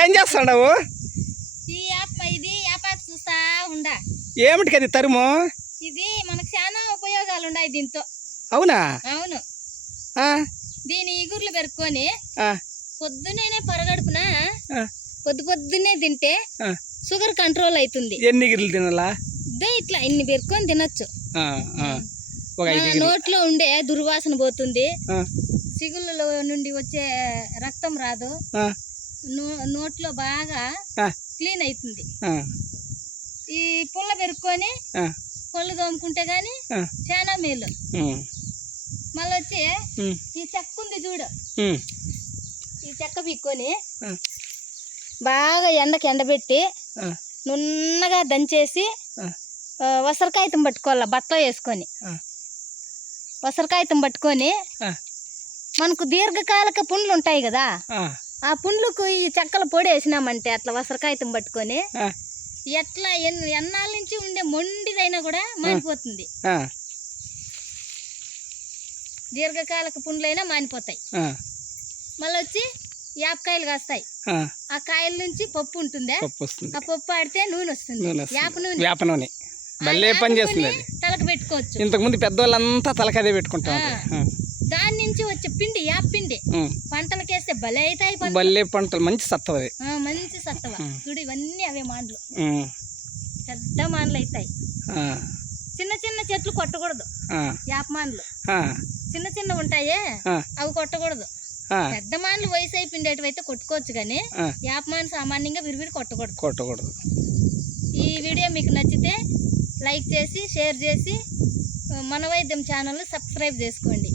ఏం చేస్తాడావు ఏమిటికి అది తరుము? ఇది మనకు చాలా ఉపయోగాలు ఉన్నాయి దీంతో. అవునా? అవును. దీని ఇగుర్లు పెరుక్కొని పొద్దునే పరగడుపున పొద్దు పొద్దున్నే తింటే. షుగర్ కంట్రోల్ అవుతుంది ఎన్ని గిర్లు తినాలా? ఇదే ఇట్లా ఇన్ని పెరుక్కొని తినొచ్చు. నోట్లో ఉండే దుర్వాసన పోతుంది. సిగుళ్ళలో నుండి వచ్చే రక్తం రాదు. నోట్లో బాగా క్లీన్ అవుతుంది ఈ పుల్ల పెరుక్కొని పళ్ళు తోముకుంటే గాని చాలా మేలు. మళ్ళీ వచ్చి ఈ చెక్క ఉంది చూడు ఈ చెక్క పీక్కొని బాగా ఎండకి ఎండబెట్టి నున్నగా దంచేసి వసరకాయతం పట్టుకోవాలి బట్టలో వేసుకొని. వసరకాయతం పట్టుకొని మనకు దీర్ఘకాలిక పుండ్లు ఉంటాయి కదా ఆ, పుండ్లకు ఈ చెక్కల పొడి వేసినామంటే అట్లా వసరకాయతం పట్టుకొని ఎట్లా ఎన్ ఎన్నాళ్ళ నుంచి ఉండే మొండిదైనా కూడా మానిపోతుంది. దీర్ఘకాలిక పుండ్లైనా మానిపోతాయి. మళ్ళీ వచ్చి యాపకాయలు కాస్తాయి. ఆ, కాయల నుంచి పప్పు ఉంటుందే. ఆ పప్పు ఆడితే నూనె వస్తుంది. యాప నూనె. వేప నూనె. భలే పని చేస్తుంది తలకు పెట్టుకోవచ్చు. ఇంతకుముందు పెద్దవాళ్ళంతా తలకదే పెట్టుకుంటా ఆ. ఉంటారు ఆ, దాని నుంచి వచ్చే పిండి పంటలకేస్తే భలే అవుతాయి పంటలు. భలే పంటలు. మంచి సత్తవ మంచి సత్తవ. చూడు ఇవన్నీ అవే మాండ్లు. పెద్ద మాండ్లు అవుతాయి. చిన్న చిన్న చెట్లు కొట్టకూడదు. ఆ, యాప మాండ్లు. ఆ, చిన్న చిన్న ఉంటాయే అవి కొట్టకూడదు. పెద్ద మాండ్లు వయసు అయిపోయిండేటివి అయితే కొట్టుకోవచ్చు కానీ ఆ, యాప మాండ్లు సామాన్యంగా విరివిరి కొట్టకూడదు. కొట్టకూడదు. ఈ వీడియో మీకు నచ్చితే లైక్ చేసి షేర్ చేసి మన వైద్యం ఛానల్ సబ్స్క్రైబ్ చేసుకోండి.